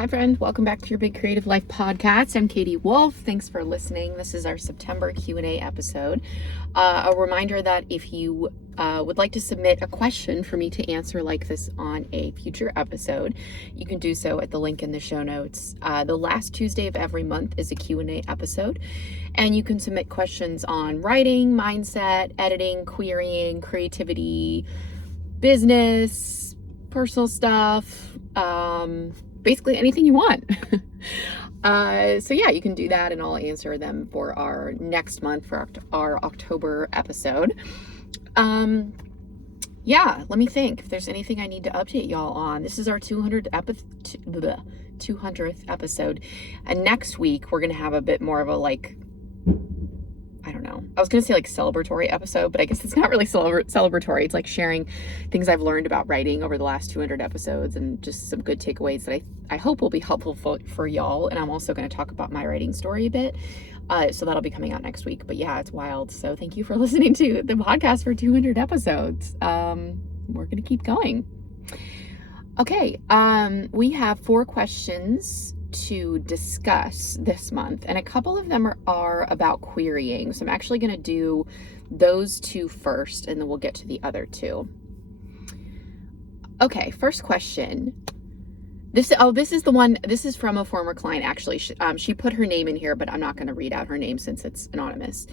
Hi, friend. Welcome back to your Big Creative Life podcast. I'm Katie Wolf. Thanks for listening. This is our September Q&A episode. A reminder that if you would like to submit a question for me to answer like this on a future episode, you can do so at the link in the show notes. The last Tuesday of every month is a Q&A episode, and you can submit questions on writing, mindset, editing, querying, creativity, business, personal stuff, basically anything you want. So yeah, you can do that and I'll answer them for our next month, for our October episode. Yeah, let me think if there's anything I need to update y'all on. This is our 200th episode. And next week we're going to have a bit more of a I don't know. I was going to say celebratory episode, but I guess it's not really celebratory. It's like sharing things I've learned about writing over the last 200 episodes and just some good takeaways that I hope will be helpful for y'all. And I'm also going to talk about my writing story a bit. So that'll be coming out next week. But yeah, it's wild. So thank you for listening to the podcast for 200 episodes. We're going to keep going. Okay. We have 4 questions to discuss this month, and a couple of them are about querying. So I'm actually going to do those 2 first, and then we'll get to the other 2. Okay, first question. This is the one. This is from a former client, actually. She put her name in here, but I'm not going to read out her name since it's anonymous.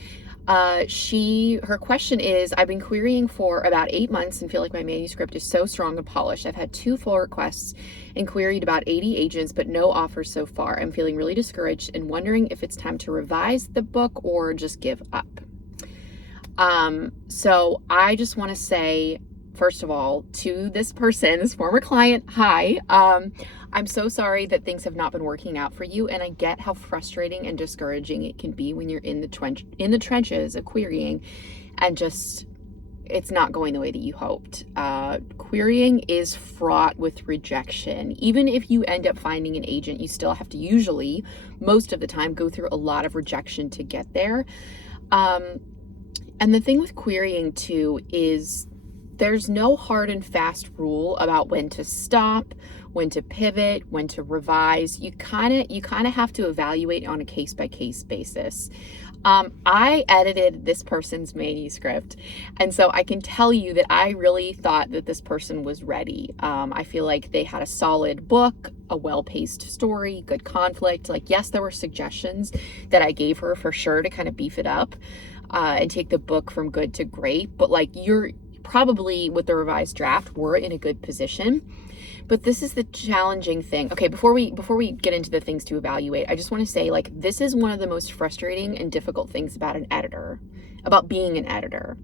Her question is, I've been querying for about 8 months and feel like my manuscript is so strong and polished. I've had 2 full requests and queried about 80 agents, but no offers so far. I'm feeling really discouraged and wondering if it's time to revise the book or just give up. So I just want to say, first of all, to this person, this former client, hi. I'm so sorry that things have not been working out for you, and I get how frustrating and discouraging it can be when you're in the trenches of querying and just it's not going the way that you hoped. Querying is fraught with rejection. Even if you end up finding an agent, you still have to usually, most of the time, go through a lot of rejection to get there. And the thing with querying too is there's no hard and fast rule about when to stop, when to pivot, when to revise. You kind of have to evaluate on a case-by-case basis. I edited this person's manuscript, and so I can tell you that I really thought that this person was ready. I feel like they had a solid book, a well-paced story, good conflict. Yes, there were suggestions that I gave her for sure to kind of beef it up and take the book from good to great, but you're probably with the revised draft, we're in a good position. But this is the challenging thing. Okay, before we get into the things to evaluate, I just want to say this is one of the most frustrating and difficult things about being an editor.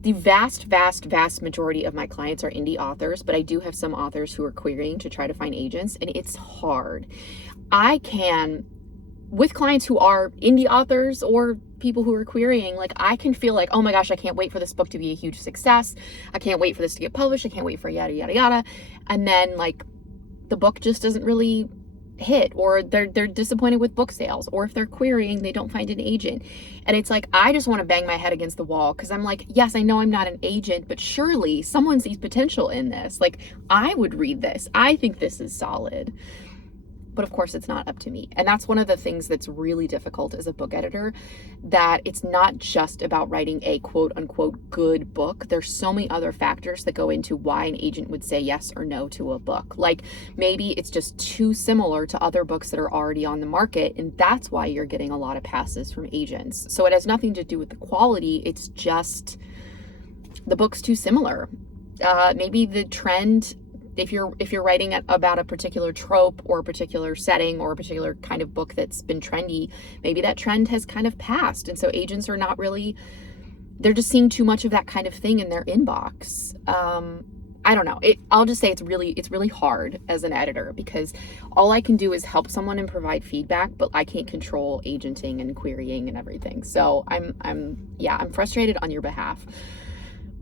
The vast majority of my clients are indie authors, but I do have some authors who are querying to try to find agents, and it's hard. With clients who are indie authors or people who are querying, I can feel oh my gosh, I can't wait for this book to be a huge success. I can't wait for this to get published. I can't wait for yada, yada, yada. And then the book just doesn't really hit, or they're disappointed with book sales, or if they're querying, they don't find an agent. And it's I just want to bang my head against the wall because I'm yes, I know I'm not an agent, but surely someone sees potential in this. I would read this. I think this is solid. But of course, it's not up to me. And that's one of the things that's really difficult as a book editor, that it's not just about writing a quote unquote good book. There's so many other factors that go into why an agent would say yes or no to a book. Maybe it's just too similar to other books that are already on the market, and that's why you're getting a lot of passes from agents. So it has nothing to do with the quality. It's just the book's too similar. Maybe the trend, if you're writing about a particular trope or a particular setting or a particular kind of book that's been trendy, maybe that trend has kind of passed. And so agents are not really, they're just seeing too much of that kind of thing in their inbox. I don't know. I'll just say it's really hard as an editor because all I can do is help someone and provide feedback, but I can't control agenting and querying and everything. So I'm frustrated on your behalf.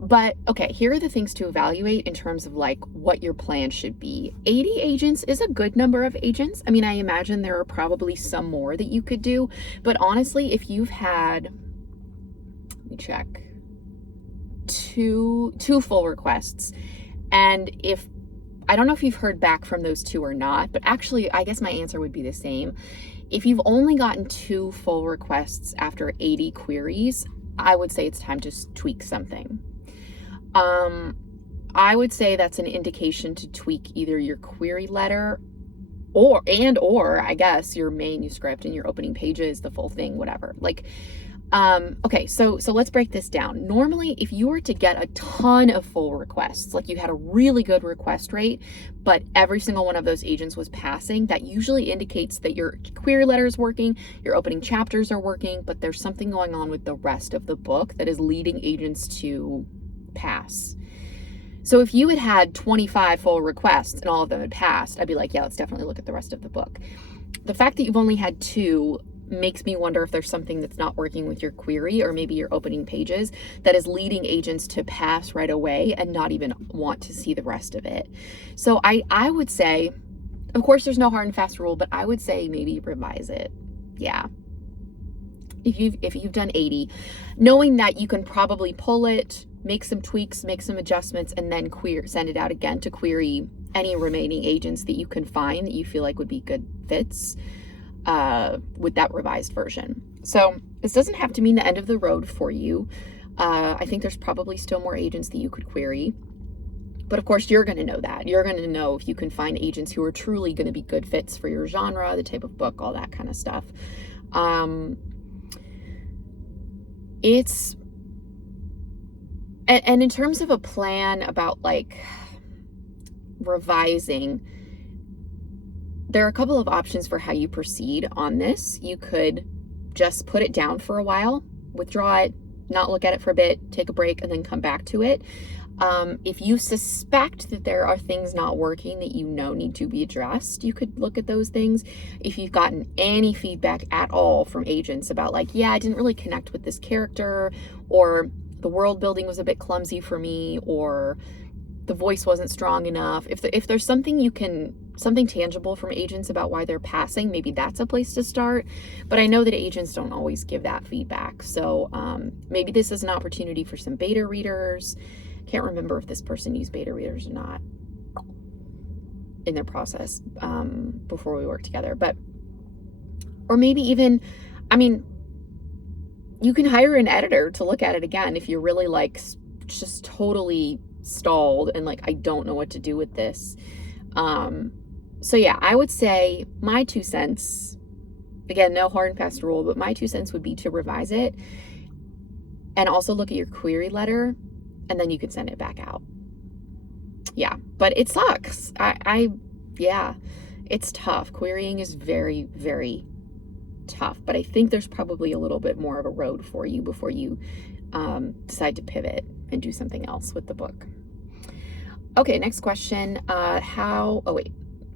But okay, here are the things to evaluate in terms of what your plan should be. 80 agents is a good number of agents. I mean, I imagine there are probably some more that you could do, but honestly, if you've had, let me check, two full requests, and if I don't know if you've heard back from those two or not, but actually, I guess my answer would be the same. If you've only gotten 2 full requests after 80 queries, I would say it's time to tweak something. I would say that's an indication to tweak either your query letter or I guess your manuscript and your opening pages, the full thing, whatever. Like, okay, so let's break this down. Normally, if you were to get a ton of full requests, like you had a really good request rate, but every single one of those agents was passing, that usually indicates that your query letter is working, your opening chapters are working, but there's something going on with the rest of the book that is leading agents to pass. So if you had 25 full requests and all of them had passed, I'd be like, yeah, let's definitely look at the rest of the book. The fact that you've only had 2 makes me wonder if there's something that's not working with your query or maybe your opening pages that is leading agents to pass right away and not even want to see the rest of it. So I would say, of course, there's no hard and fast rule, but I would say maybe revise it. Yeah. If you've done 80, knowing that you can probably pull it, make some tweaks, make some adjustments, and then send it out again to query any remaining agents that you can find that you feel like would be good fits with that revised version. So this doesn't have to mean the end of the road for you. I think there's probably still more agents that you could query. But of course, you're going to know that. You're going to know if you can find agents who are truly going to be good fits for your genre, the type of book, all that kind of stuff. And in terms of a plan about like revising, there are a couple of options for how you proceed on this. You could just put it down for a while, withdraw it, not look at it for a bit, take a break, and then come back to it. If you suspect that there are things not working that you know need to be addressed, you could look at those things. If you've gotten any feedback at all from agents about like, yeah, I didn't really connect with this character, or the world building was a bit clumsy for me, or the voice wasn't strong enough. If there's something something tangible from agents about why they're passing, maybe that's a place to start. But I know that agents don't always give that feedback. So maybe this is an opportunity for some beta readers. Can't remember if this person used beta readers or not in their process before we worked together. Or maybe even, I mean, you can hire an editor to look at it again if you're really like just totally stalled and like, I don't know what to do with this. So yeah, I would say my 2 cents, again, no hard and fast rule, but my 2 cents would be to revise it and also look at your query letter, and then you could send it back out. Yeah, but it sucks. Yeah, it's tough. Querying is very, very tough, but I think there's probably a little bit more of a road for you before you decide to pivot and do something else with the book. Okay, next question.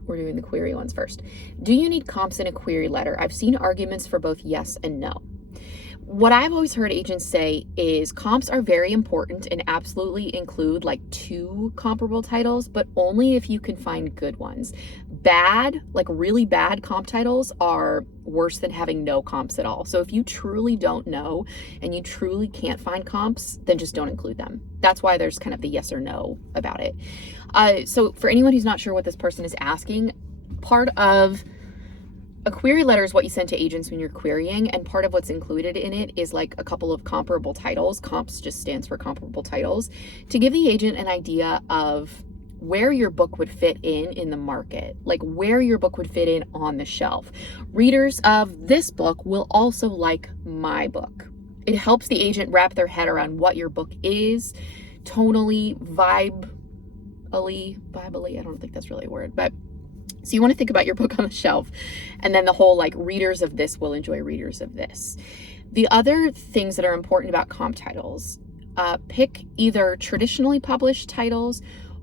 We're doing the query ones first. Do you need comps in a query letter? I've seen arguments for both yes and no. What I've always heard agents say is comps are very important and absolutely include like 2 comparable titles, but only if you can find good ones. Bad, like really bad comp titles are worse than having no comps at all. So if you truly don't know and you truly can't find comps, then just don't include them. That's why there's kind of the yes or no about it. So for anyone who's not sure what this person is asking, part of a query letter is what you send to agents when you're querying, and part of what's included in it is like a couple of comparable titles. Comps just stands for comparable titles, to give the agent an idea of where your book would fit in the market, like where your book would fit in on the shelf. Readers of this book will also like my book. It helps the agent wrap their head around what your book is, tonally, vibally, I don't think that's really a word, but so you want to think about your book on the shelf, and then the whole like readers of this will enjoy readers of this. The other things that are important about comp titles, pick either traditionally published titles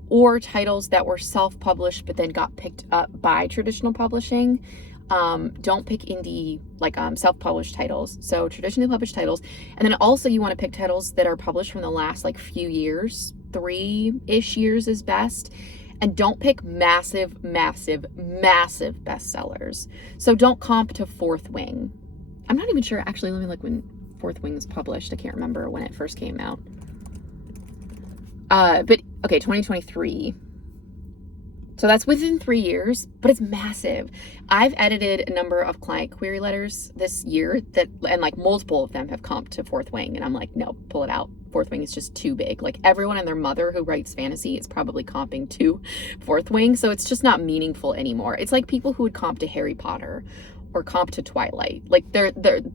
or titles that were self-published but then got picked up by traditional publishing. Don't pick indie, like self-published titles. So traditionally published titles. And then also you want to pick titles that are published from the last like few years, 3-ish years is best. And don't pick massive bestsellers. So don't comp to Fourth Wing. I'm not even sure, actually, let me look when Fourth Wing was published. I can't remember when it first came out. But okay, 2023. So that's within 3 years, but it's massive. I've edited a number of client query letters this year and like multiple of them have comped to Fourth Wing. And I'm like, no, pull it out. Fourth Wing is just too big. Like everyone and their mother who writes fantasy is probably comping to Fourth Wing. So it's just not meaningful anymore. It's like people who would comp to Harry Potter or comp to Twilight. Like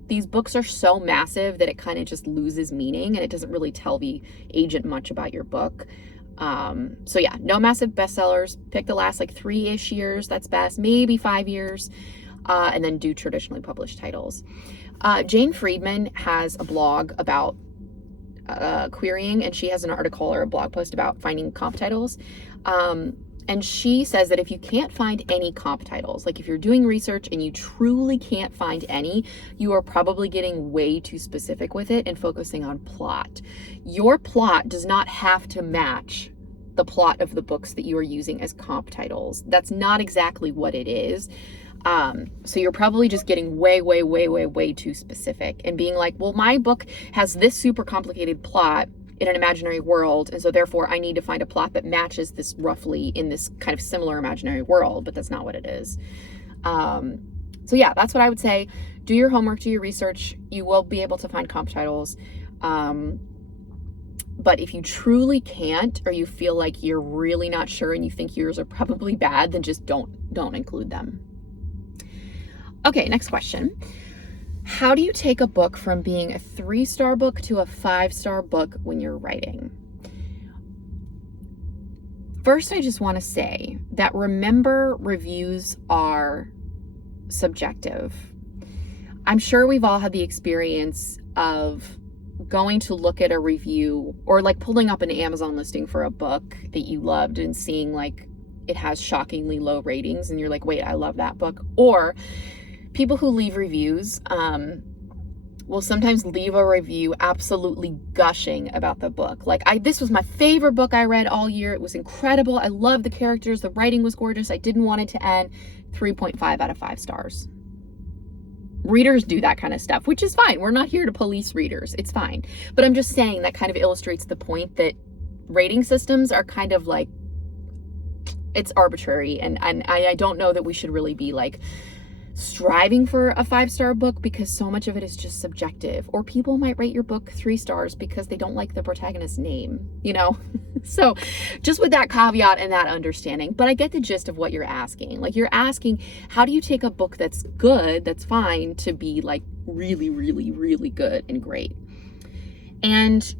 these books are so massive that it kind of just loses meaning and it doesn't really tell the agent much about your book. So yeah, no massive bestsellers. Pick the last like 3-ish years. That's best. Maybe 5 years. And then do traditionally published titles. Jane Friedman has a blog about querying, and she has an article or a blog post about finding comp titles. And she says that if you can't find any comp titles, like if you're doing research and you truly can't find any, you are probably getting way too specific with it and focusing on plot. Your plot does not have to match the plot of the books that you are using as comp titles. That's not exactly what it is. So you're probably just getting way too specific and being like, well, my book has this super complicated plot in an imaginary world, and so therefore I need to find a plot that matches this roughly in this kind of similar imaginary world, but that's not what it is. So yeah, that's what I would say. Do your homework, do your research. You will be able to find comp titles. But if you truly can't, or you feel like you're really not sure and you think yours are probably bad, then just don't include them. Okay, next question. How do you take a book from being a 3-star book to a 5-star book when you're writing? First, I just want to say that remember, reviews are subjective. I'm sure we've all had the experience of going to look at a review or like pulling up an Amazon listing for a book that you loved and seeing like it has shockingly low ratings and you're like, wait, I love that book. Or people who leave reviews will sometimes leave a review absolutely gushing about the book. Like, this was my favorite book I read all year. It was incredible. I loved the characters. The writing was gorgeous. I didn't want it to end. 3.5 out of 5 stars. Readers do that kind of stuff, which is fine. We're not here to police readers. It's fine. But I'm just saying that kind of illustrates the point that rating systems are kind of like, it's arbitrary. And I don't know that we should really be like striving for a 5-star book because so much of it is just subjective. Or people might rate your book 3 stars because they don't like the protagonist's name, you know? So just with that caveat and that understanding, but I get the gist of what you're asking. Like you're asking, how do you take a book that's good, that's fine, to be like really good and great? And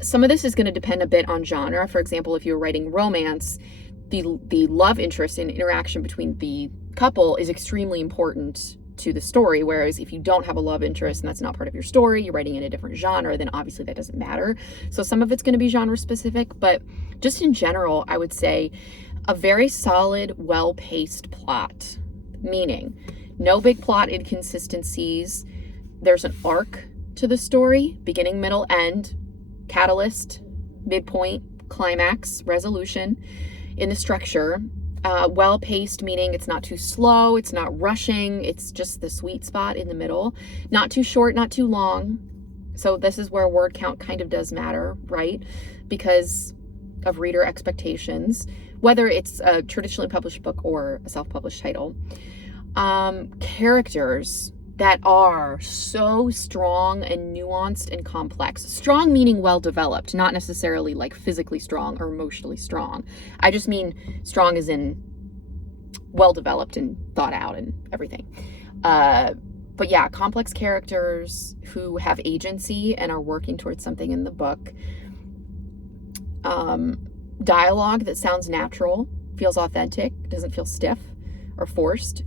some of this is going to depend a bit on genre. For example, if you're writing romance, the love interest and interaction between the couple is extremely important to the story. Whereas if you don't have a love interest and that's not part of your story, you're writing in a different genre, then obviously that doesn't matter. So some of it's going to be genre specific, but just in general, I would say a very solid, well-paced plot, meaning no big plot inconsistencies. There's an arc to the story, beginning, middle, end, catalyst, midpoint, climax, resolution in the structure. Well-paced, meaning it's not too slow, it's not rushing, it's just the sweet spot in the middle. Not too short, not too long. So this is where word count kind of does matter, right? Because of reader expectations, whether it's a traditionally published book or a self-published title. Characters that are so strong and nuanced and complex. Strong meaning well-developed, not necessarily like physically strong or emotionally strong. I just mean strong as in well-developed and thought out and everything. But yeah, complex characters who have agency and are working towards something in the book. Dialogue that sounds natural, feels authentic, doesn't feel stiff or forced.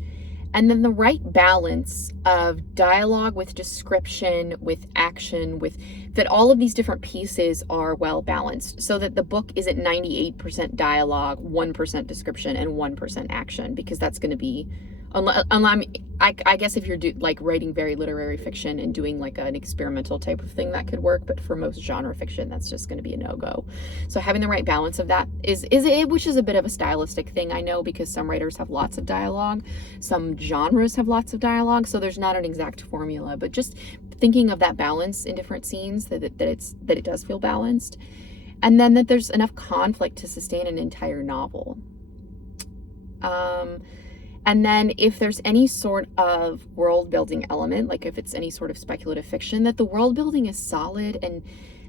And then the right balance of dialogue with description, with action, with that all of these different pieces are well balanced so that the book isn't 98% dialogue, 1% description, and 1% action, because that's going to be, I guess if you're like writing very literary fiction and doing like an experimental type of thing, that could work. But for most genre fiction, that's just going to be a no-go. So having the right balance of that is which is a bit of a stylistic thing, I know, because some writers have lots of dialogue, some genres have lots of dialogue, so there's not an exact formula. But just thinking of that balance in different scenes, that it does feel balanced, and then that there's enough conflict to sustain an entire novel. And then if there's any sort of world building element, like if it's any sort of speculative fiction, that the world building is solid and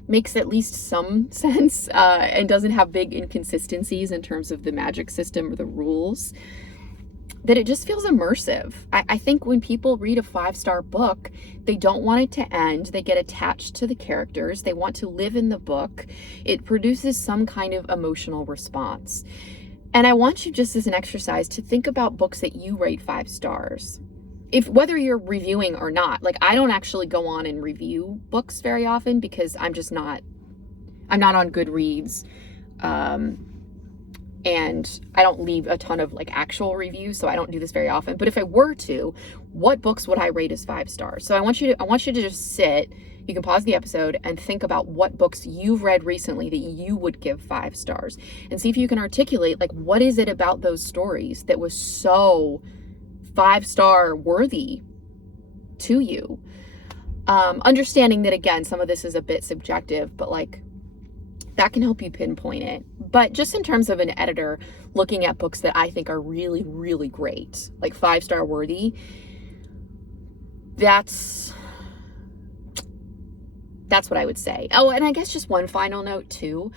makes at least some sense, and doesn't have big inconsistencies in terms of the magic system or the rules, that it just feels immersive. I think when people read a 5-star book, they don't want it to end. They get attached to the characters. They want to live in the book. It produces some kind of emotional response. And I want you, just as an exercise, to think about books that you rate 5 stars. Whether you're reviewing or not, like I don't actually go on and review books very often because I'm not on Goodreads. And I don't leave a ton of like actual reviews, so I don't do this very often. But if I were to, what books would I rate as 5 stars? So I want you to just sit. You can pause the episode and think about what books you've read recently that you would give 5 stars, and see if you can articulate like what is it about those stories that was so 5-star worthy to you. Understanding that, again, some of this is a bit subjective, but like that can help you pinpoint it. But just in terms of an editor looking at books that I think are really, really great, like 5-star worthy, that's what I would say. Oh, and I guess just one final note too.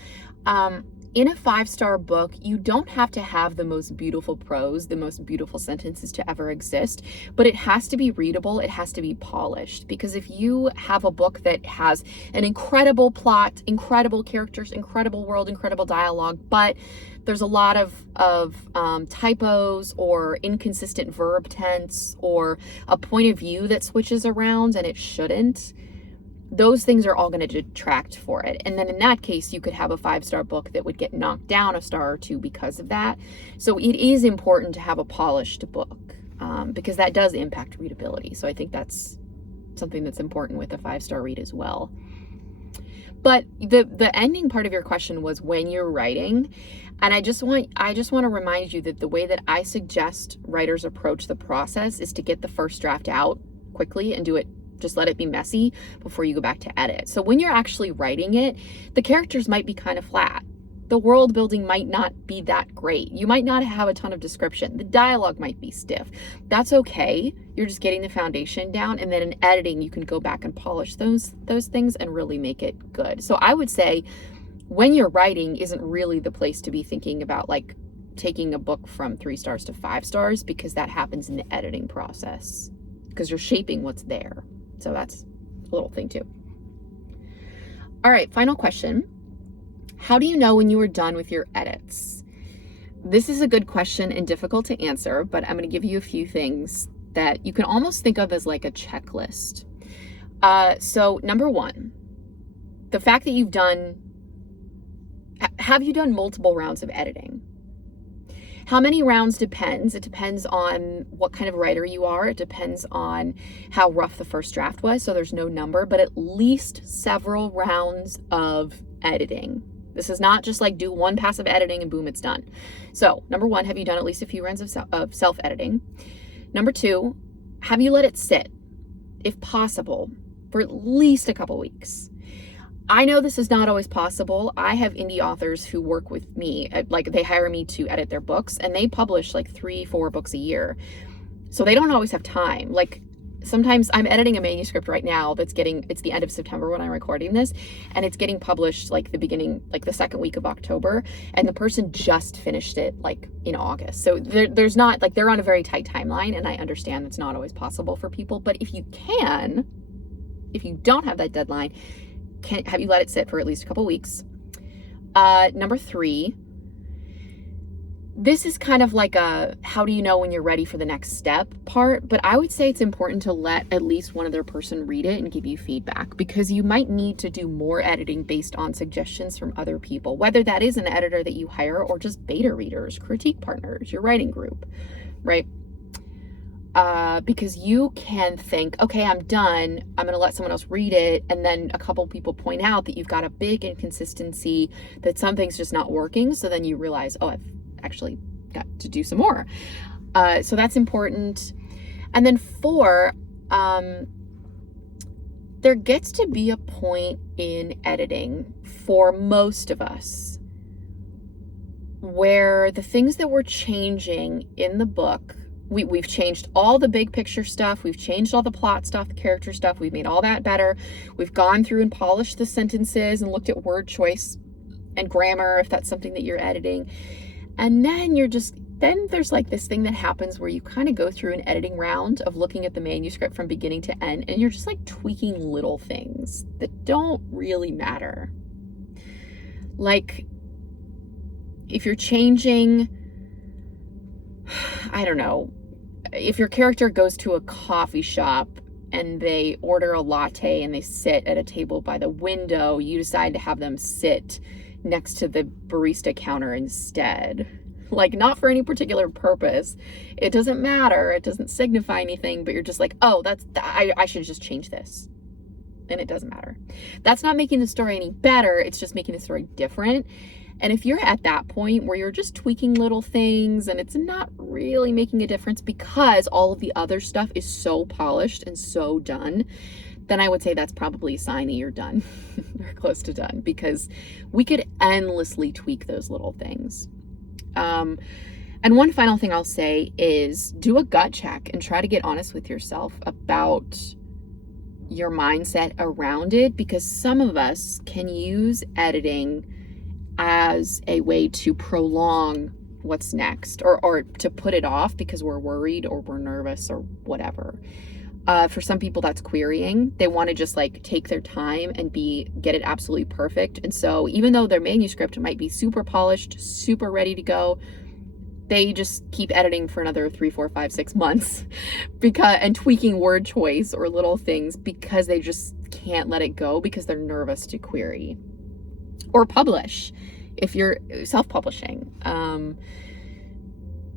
In a 5-star book, you don't have to have the most beautiful prose, the most beautiful sentences to ever exist, but it has to be readable. It has to be polished. Because if you have a book that has an incredible plot, incredible characters, incredible world, incredible dialogue, but there's a lot of typos or inconsistent verb tense or a point of view that switches around and it shouldn't, those things are all going to detract for it. And then in that case, you could have a 5-star book that would get knocked down a star or 2 because of that. So it is important to have a polished book, because that does impact readability. So I think that's something that's important with a 5-star read as well. But the ending part of your question was when you're writing. And I just want to remind you that the way that I suggest writers approach the process is to get the first draft out quickly and just let it be messy before you go back to edit. So when you're actually writing it, the characters might be kind of flat. The world building might not be that great. You might not have a ton of description. The dialogue might be stiff. That's okay. You're just getting the foundation down, and then in editing, you can go back and polish those things and really make it good. So I would say when you're writing isn't really the place to be thinking about like taking a book from 3 stars to 5 stars, because that happens in the editing process, because you're shaping what's there. So that's a little thing too. All right, final question. How do you know when you are done with your edits? This is a good question and difficult to answer, but I'm going to give you a few things that you can almost think of as like a checklist. So number 1, the fact that have you done multiple rounds of editing? How many rounds depends. It depends on what kind of writer you are. It depends on how rough the first draft was. So there's no number, but at least several rounds of editing. This is not just like do one pass of editing and boom, it's done. So number 1, have you done at least a few rounds of self-editing? Number 2, have you let it sit, if possible, for at least a couple weeks? I know this is not always possible. I have indie authors who work with me, like they hire me to edit their books, and they publish like 3-4 books a year. So they don't always have time. Like sometimes I'm editing a manuscript right now it's the end of September when I'm recording this, and it's getting published like the second week of October, and the person just finished it like in August. So there's not like, they're on a very tight timeline, and I understand that's not always possible for people. But if you don't have that deadline, have you let it sit for at least a couple weeks? Number 3, this is kind of like a how do you know when you're ready for the next step part, but I would say it's important to let at least one other person read it and give you feedback, because you might need to do more editing based on suggestions from other people, whether that is an editor that you hire or just beta readers, critique partners, your writing group, right? Because you can think, okay, I'm done. I'm going to let someone else read it. And then a couple people point out that you've got a big inconsistency, that something's just not working. So then you realize, oh, I've actually got to do some more. So that's important. And then 4, there gets to be a point in editing for most of us where the things that we're changing in the book, we've changed all the big picture stuff. We've changed all the plot stuff, the character stuff. We've made all that better. We've gone through and polished the sentences and looked at word choice and grammar, if that's something that you're editing. And then then there's like this thing that happens where you kind of go through an editing round of looking at the manuscript from beginning to end, and you're just like tweaking little things that don't really matter. Like if you're changing, I don't know, if your character goes to a coffee shop and they order a latte and they sit at a table by the window, you decide to have them sit next to the barista counter instead. Like, not for any particular purpose. It doesn't matter. It doesn't signify anything, but you're just like, oh, I should just change this. And it doesn't matter. That's not making the story any better. It's just making the story different. And if you're at that point where you're just tweaking little things and it's not really making a difference because all of the other stuff is so polished and so done, then I would say that's probably a sign that you're done or close to done, because we could endlessly tweak those little things. And one final thing I'll say is do a gut check and try to get honest with yourself about your mindset around it, because some of us can use editing as a way to prolong what's next, or to put it off because we're worried or we're nervous or whatever. For some people, that's querying. They want to just like take their time and get it absolutely perfect. And so even though their manuscript might be super polished, super ready to go, they just keep editing for another 3, 4, 5, 6 months and tweaking word choice or little things because they just can't let it go because they're nervous to query or publish if you're self-publishing.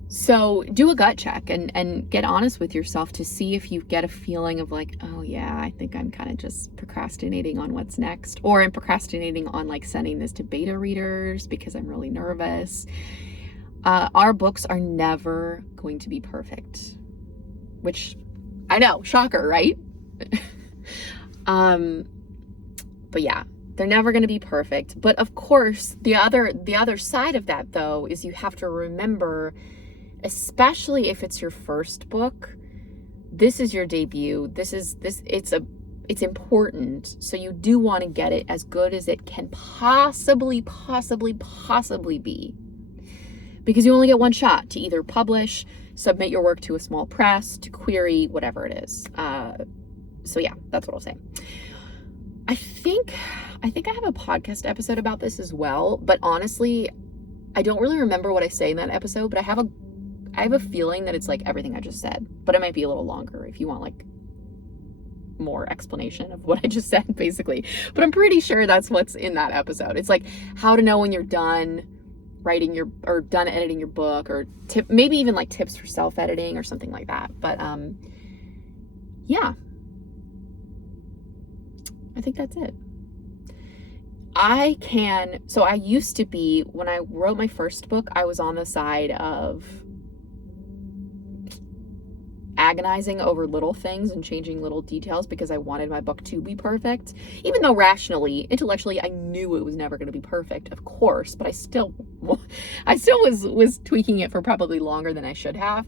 So do a gut check and get honest with yourself to see if you get a feeling of like, oh yeah, I think I'm kind of just procrastinating on what's next, or I'm procrastinating on like sending this to beta readers because I'm really nervous. Our books are never going to be perfect, which I know, shocker, right? But yeah, they're never going to be perfect. But of course, the other side of that though is you have to remember, especially if it's your first book, this is your debut. It's important. So you do want to get it as good as it can possibly be. Because you only get one shot to either publish, submit your work to a small press, to query, whatever it is. So yeah, that's what I'll say. I think I have a podcast episode about this as well, but honestly, I don't really remember what I say in that episode, but I have a feeling that it's like everything I just said, but it might be a little longer if you want like more explanation of what I just said, basically. But I'm pretty sure that's what's in that episode. It's like how to know when you're done writing or done editing your book, or maybe even like tips for self-editing or something like that. But yeah, I think that's it. I used to be, when I wrote my first book, I was on the side of agonizing over little things and changing little details because I wanted my book to be perfect. Even though rationally, intellectually, I knew it was never going to be perfect, of course, but I still was tweaking it for probably longer than I should have.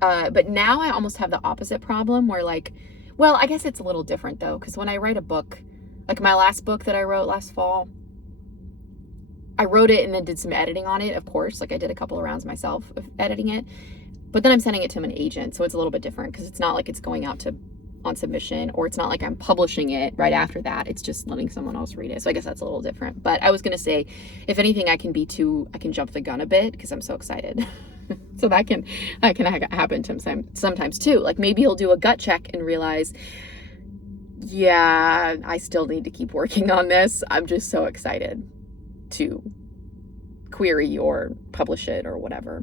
But now I almost have the opposite problem where like, well, I guess it's a little different though, because when I write a book, like my last book that I wrote last fall, I wrote it and then did some editing on it, of course. Like I did a couple of rounds myself of editing it. But then I'm sending it to an agent, so it's a little bit different because it's not like it's going out on submission, or it's not like I'm publishing it right after that. It's just letting someone else read it. So I guess that's a little different. But I was going to say, if anything, I can jump the gun a bit because I'm so excited. So that can happen sometimes too. Like maybe you'll do a gut check and realize, yeah, I still need to keep working on this. I'm just so excited to query or publish it or whatever.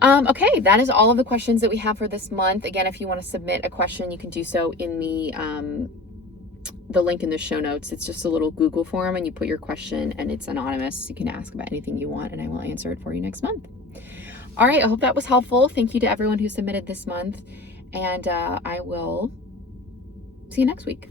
Okay, that is all of the questions that we have for this month. Again, if you want to submit a question, you can do so in the link in the show notes. It's just a little Google form and you put your question and it's anonymous. You can ask about anything you want and I will answer it for you next month. All right, I hope that was helpful. Thank you to everyone who submitted this month, and I will see you next week.